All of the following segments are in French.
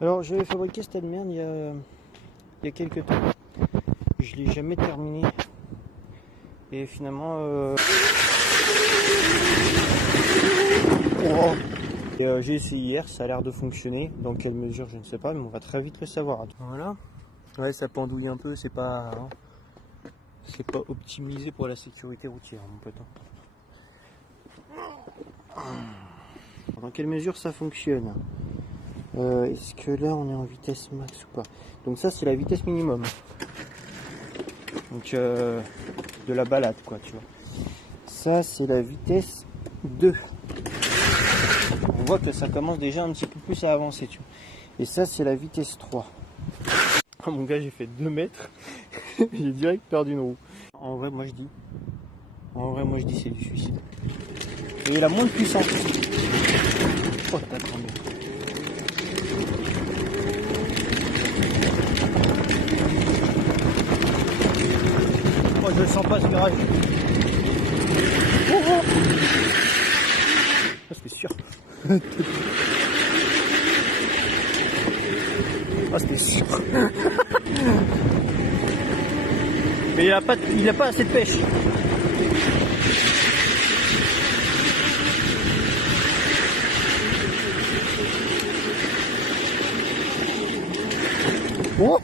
Alors j'avais fabriqué cette merde il y a quelques temps. Je l'ai jamais terminé. Et finalement j'ai essayé hier, ça a l'air de fonctionner. Dans quelle mesure je ne sais pas, mais on va très vite le savoir. Voilà. Ouais, ça pendouille un peu, c'est pas optimisé pour la sécurité routière, mon pote. Dans quelle mesure ça fonctionne? Est-ce que là on est en vitesse max ou pas? Donc ça c'est la vitesse minimum. Donc de la balade quoi, tu vois. Ça c'est la vitesse 2. On voit que ça commence déjà un petit peu plus à avancer, tu vois. Et ça c'est la vitesse 3. Oh mon gars, j'ai fait 2 mètres. J'ai direct perdu une roue. En vrai moi je dis c'est du suicide. Et il a moins de puissance. Oh t'as trop bien. Moi je le sens pas ce virage. Oh, oh. Ah, c'était sûr. Ah c'était sûr. Mais il a pas assez de pêche. Oh.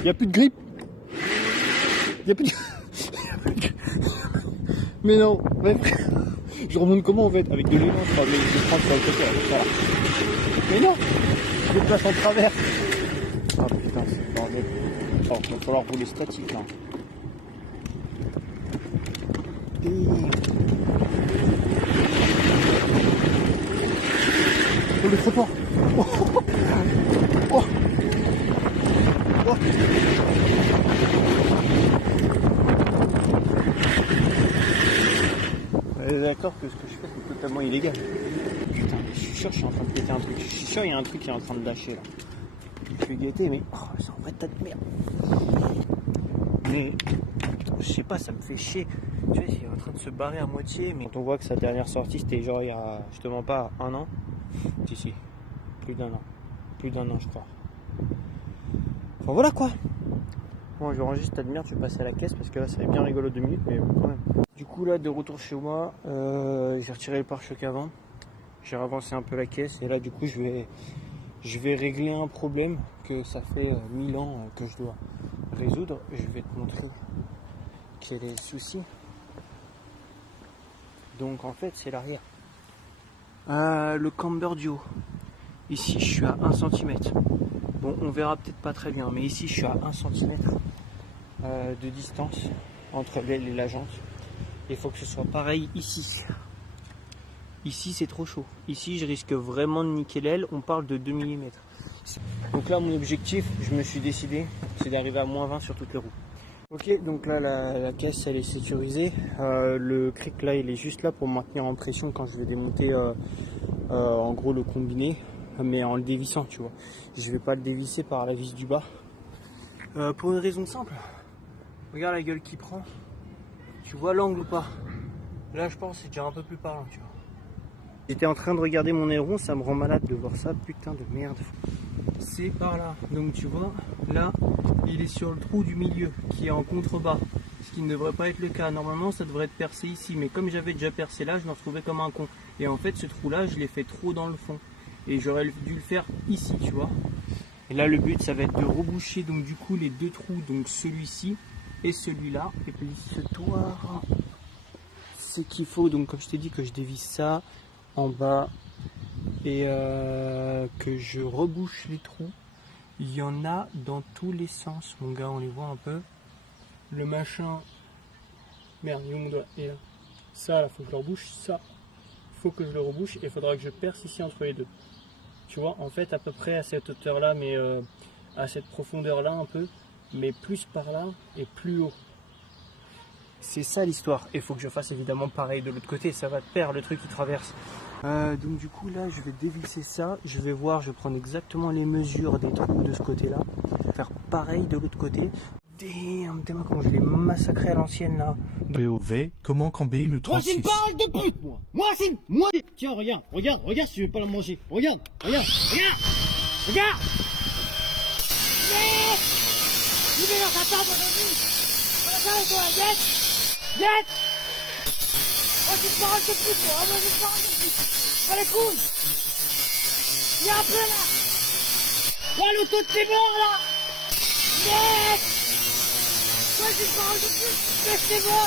Il n'y a plus de grippe. Il n'y a plus de... Mais non, ouais. Je remonte comment en fait? Avec de l'élan, je crois, mais je prends sur le côté. Voilà. Mais non, je déplace en travers. Ah putain, c'est le bordel. Oh, il va falloir rouler statique là. Oh le trottoir. Oh. Oh. Oh. D'accord que ce que je fais c'est totalement illégal. Putain, je suis sûr que je suis en train de péter un truc. Je suis sûr qu'il y a un truc qui est en train de lâcher là. Je suis guetté mais oh, c'est un vrai tas de merde. Mais je sais pas, ça me fait chier. Tu vois, il est en train de se barrer à moitié, mais quand on voit que sa dernière sortie c'était genre il y a justement pas un an. Si, plus d'un an. Plus d'un an je crois. Enfin voilà quoi. Bon, je range cette merde, je vais passer à la caisse parce que là ça va être bien rigolo 2 minutes, mais bon, quand même. Du coup là de retour chez moi, j'ai retiré le pare-choc avant, j'ai ravancé un peu la caisse et là du coup je vais régler un problème que ça fait 1000 ans que je dois résoudre. Je vais te montrer quel est le souci. Donc en fait c'est l'arrière. Le camber du haut. Ici je suis à 1 cm. Bon on verra peut-être pas très bien, mais ici je suis à 1 cm de distance entre l'aile et la jante. Il faut que ce soit pareil ici. Ici c'est trop chaud. Ici je risque vraiment de niquer l'aile. On parle de 2 mm. Donc là mon objectif, je me suis décidé, c'est d'arriver à -20 sur toutes les roues. Ok, donc là la caisse elle est sécurisée. Le cric là il est juste là pour me maintenir en pression quand je vais démonter en gros le combiné, mais en le dévissant, tu vois. Je vais pas le dévisser par la vis du bas. Pour une raison simple. Regarde la gueule qu'il prend. Tu vois l'angle ou pas? Là je pense que c'est déjà un peu plus parlant, tu vois. J'étais en train de regarder mon aileron, ça me rend malade de voir ça, putain de merde. C'est par là, donc tu vois, là il est sur le trou du milieu qui est en contrebas, ce qui ne devrait pas être le cas. Normalement ça devrait être percé ici, mais comme j'avais déjà percé là, je me retrouvais comme un con. Et en fait ce trou là, je l'ai fait trop dans le fond. Et j'aurais dû le faire ici, tu vois. Et là le but ça va être de reboucher donc du coup les deux trous, donc celui-ci et celui-là. Et puis ce toit, c'est qu'il faut, donc comme je t'ai dit, que je dévisse ça en bas et que je rebouche les trous. Il y en a dans tous les sens, mon gars, on les voit un peu. Le machin, merde, il est où mon doigt? Et là. Ça, là, faut que je le rebouche. Ça, faut que je le rebouche. Et il faudra que je perce ici entre les deux. Tu vois, en fait, à peu près à cette hauteur-là, mais à cette profondeur-là un peu. Mais plus par là et plus haut. C'est ça l'histoire. Et il faut que je fasse évidemment pareil de l'autre côté. Ça va te perdre le truc qui traverse. Donc du coup là je vais dévisser ça. Je vais voir, je vais prendre exactement les mesures des trous de ce côté là. Faire pareil de l'autre côté. Damn, comment je l'ai massacré à l'ancienne là. POV, comment camber le Moi j'ai 36? une parole de pute moi. Tiens regarde si tu veux pas la manger. Regarde. Il est dans sa table aujourd'hui. Voilà ça toi, Yes. Moi j'ai une parole de pute moi. Moi j'ai une parole de pute. Pas les couilles. Il y a un peu là. Ouais l'auto de tes morts là. Yes. Moi j'ai une parole de pute. Laissez-moi.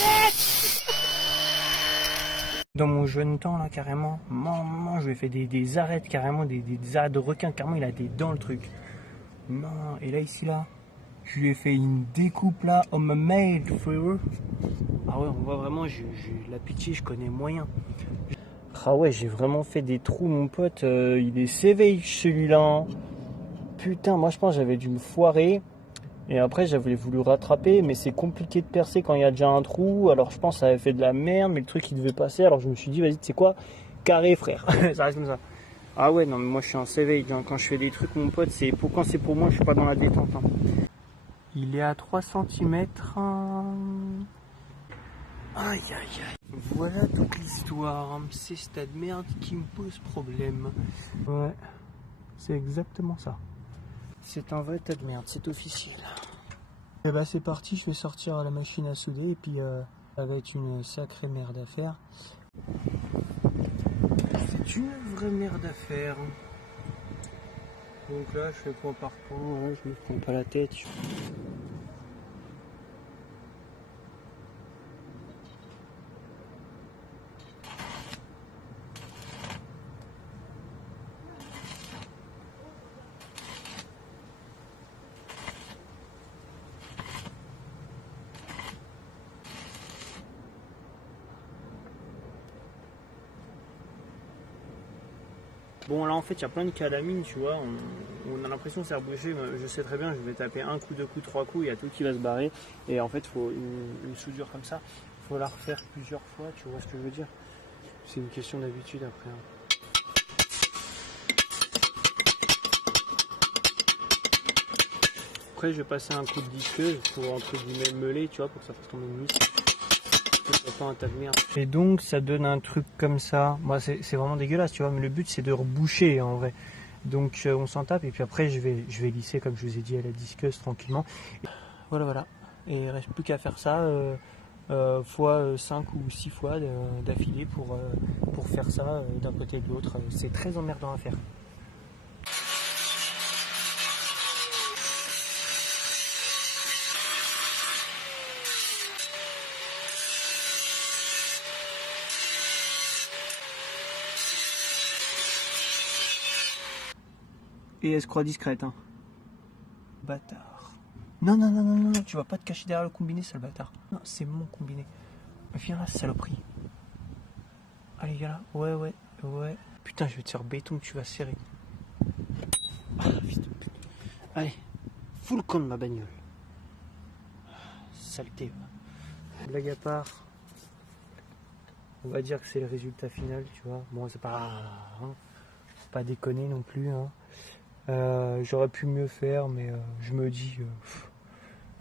Yes. Dans mon jeune temps là carrément, maman, je lui ai fait des arêtes carrément, des arêtes de requin, carrément il a des dents le truc. Non, et là ici là, je lui ai fait une découpe là, on m'a made for. Ah ouais, on voit vraiment, j'ai la pitié, je connais moyen. Ah ouais, j'ai vraiment fait des trous mon pote, il est sévère celui-là. Hein. Putain, moi je pense que j'avais dû me foirer. Et après j'avais voulu rattraper, mais c'est compliqué de percer quand il y a déjà un trou. Alors je pense que ça avait fait de la merde, mais le truc il devait passer. Alors je me suis dit, vas-y, tu sais quoi, carré frère, ça reste comme ça. Ah ouais, non mais moi je suis en savage, hein. Quand je fais des trucs mon pote, c'est pour quand c'est pour moi, je suis pas dans la détente. Hein. Il est à 3 cm. Aïe aïe aïe. Voilà toute l'histoire, hein. C'est ce tas de merde qui me pose problème. Ouais, c'est exactement ça. C'est un vrai tas de merde, c'est officiel. Et bah c'est parti, je vais sortir la machine à souder et puis avec une sacrée merde à faire. C'est une vraie merde à faire. Donc là je fais point par point, ouais, je me prends pas la tête. Bon là en fait il y a plein de calamines, tu vois, on a l'impression que c'est rebouché, je sais très bien, je vais taper un coup, deux coups, trois coups, il y a tout qui va se barrer. Et en fait il faut une soudure comme ça, il faut la refaire plusieurs fois, tu vois ce que je veux dire. C'est une question d'habitude après. Hein. Après je vais passer un coup de disqueuse pour entre guillemets meuler, tu vois, pour que ça fasse tomber une vis. Pas un tas de merde. Et donc ça donne un truc comme ça. Moi c'est vraiment dégueulasse, tu vois, mais le but c'est de reboucher en vrai. Donc on s'en tape et puis après je vais lisser comme je vous ai dit à la disqueuse tranquillement. Et voilà. Et il reste plus qu'à faire ça fois 5 ou 6 fois d'affilée pour faire ça d'un côté et de l'autre. C'est très emmerdant à faire. Et elle se croit discrète, hein. Bâtard. Non, tu vas pas te cacher derrière le combiné, sale bâtard. Non, c'est mon combiné. Viens là, saloperie. Allez, viens là. Ouais. Putain, je vais te faire béton, tu vas serrer. Ah, fils de pute. Allez, full con de ma bagnole. Saleté. Blague à part. On va dire que c'est le résultat final, tu vois. Bon, c'est pas... Hein, pas déconner non plus, hein. J'aurais pu mieux faire, mais je me dis,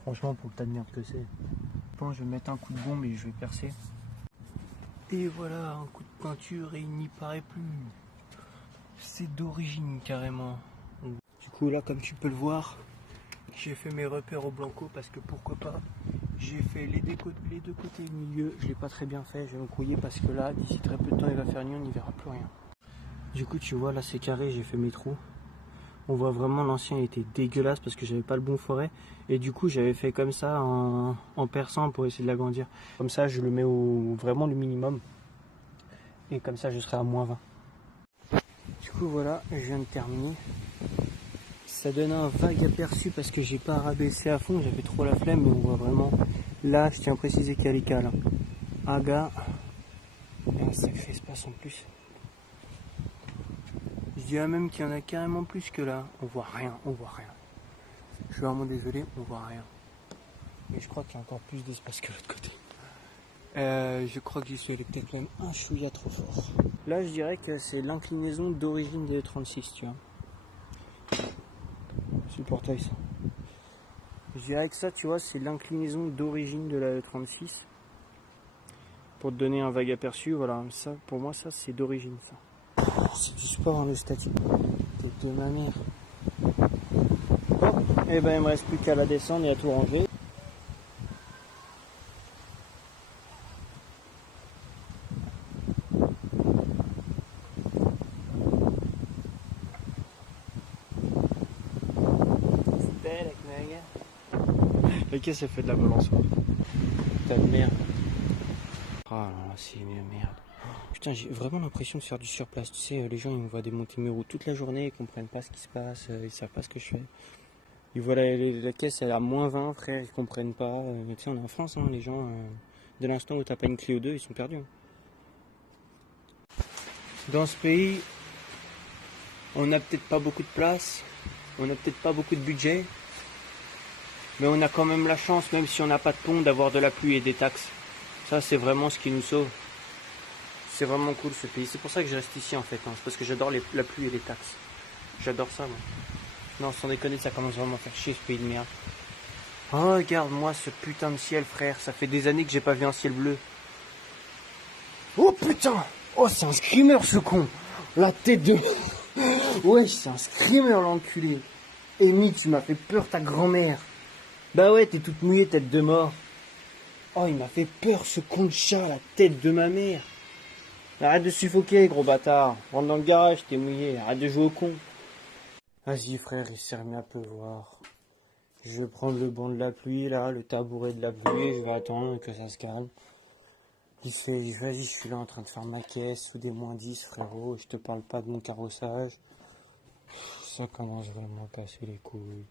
franchement, pour le tas de merde que c'est, je pense que je vais mettre un coup de bombe et je vais percer. Et voilà, un coup de pointure et il n'y paraît plus. C'est d'origine carrément. Du coup, là, comme tu peux le voir, j'ai fait mes repères au blanco parce que pourquoi pas. J'ai fait les deux côtés et le milieu. Je l'ai pas très bien fait, je vais me couiller parce que là, d'ici très peu de temps, il va faire nuit, on n'y verra plus rien. Du coup, tu vois, là, c'est carré, j'ai fait mes trous. On voit vraiment l'ancien était dégueulasse parce que j'avais pas le bon foret. Et du coup j'avais fait comme ça en perçant pour essayer de l'agrandir. Comme ça je le mets vraiment le minimum. Et comme ça je serai à -20. Du coup voilà, je viens de terminer. Ça donne un vague aperçu parce que j'ai pas rabaissé à fond, j'avais trop la flemme, mais on voit vraiment Là, je tiens à préciser qu'il y a les cales. Aga. Il y a un sacré espace en plus. Je dirais même qu'il y en a carrément plus que là. On voit rien, on voit rien. Je suis vraiment désolé, on voit rien. Mais je crois qu'il y a encore plus d'espace que l'autre côté. Je crois que j'y suis allé peut-être même un chouïa trop fort. Là, je dirais que c'est l'inclinaison d'origine de 36, tu vois. C'est le portail, ça. Je dirais que ça, tu vois, c'est l'inclinaison d'origine de la 36. Pour te donner un vague aperçu, voilà. Ça, pour moi, ça, c'est d'origine, ça. C'est du sport, hein, le statut. T'es de ma mère. Bon, et ben, il me reste plus qu'à la descendre et à tout ranger. Ok, ça fait de la balançoire. Putain de merde. Oh là là, c'est une merde. Putain, j'ai vraiment l'impression de faire du surplace. Tu sais, les gens ils me voient démonter mes roues toute la journée, ils comprennent pas ce qui se passe, ils savent pas ce que je fais. Ils voient la caisse, elle est à -20, frère, ils comprennent pas. Tu sais, on est en France, hein, les gens, dès l'instant où t'as pas une Clio 2, ils sont perdus. Hein. Dans ce pays, on n'a peut-être pas beaucoup de place, on n'a peut-être pas beaucoup de budget. Mais on a quand même la chance, même si on n'a pas de pont, d'avoir de la pluie et des taxes. Ça, c'est vraiment ce qui nous sauve. C'est vraiment cool ce pays. C'est pour ça que je reste ici en fait. Hein. C'est parce que j'adore la pluie et les taxes. J'adore ça, moi. Non, sans déconner, ça commence vraiment à faire chier ce pays de merde. Oh, regarde-moi ce putain de ciel, frère. Ça fait des années que j'ai pas vu un ciel bleu. Oh putain! Oh, c'est un screamer ce con! La tête de... Ouais, c'est un screamer l'enculé. Amy, tu m'as fait peur, ta grand-mère. Bah ouais, t'es toute mouillée, tête de mort. Oh, il m'a fait peur, ce con de chat, la tête de ma mère. Arrête de suffoquer, gros bâtard. Rentre dans le garage, t'es mouillé. Arrête de jouer au con. Vas-y, frère, il s'est remis à pleuvoir. Je vais prendre le banc de la pluie, là, le tabouret de la pluie. Je vais attendre que ça se calme. Il fait, vas-y, je suis là en train de faire ma caisse sous des -10, frérot. Je te parle pas de mon carrossage. Ça commence vraiment à casser les couilles.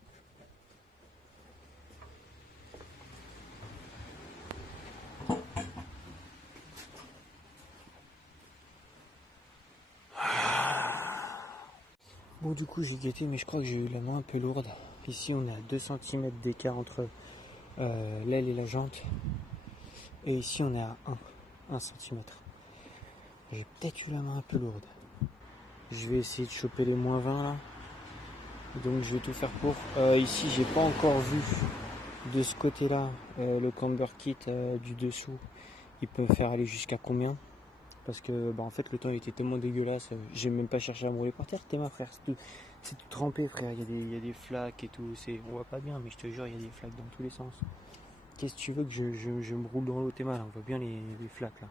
Bon, du coup j'ai guetté, mais je crois que j'ai eu la main un peu lourde. Ici on est à 2 cm d'écart entre l'aile et la jante. Et ici on est à 1 cm. J'ai peut-être eu la main un peu lourde. Je vais essayer de choper les -20 là. Donc je vais tout faire pour. Ici j'ai pas encore vu de ce côté là le camber kit du dessous. Il peut faire aller jusqu'à combien? Parce que bah en fait le temps il était tellement dégueulasse, j'ai même pas cherché à me rouler par terre, t'es ma frère, c'est tout trempé frère, il y a des flaques et tout, on voit pas bien mais je te jure il y a des flaques dans tous les sens. Qu'est-ce que tu veux que je me roule dans l'eau, t'es mal, on voit bien les flaques là.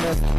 I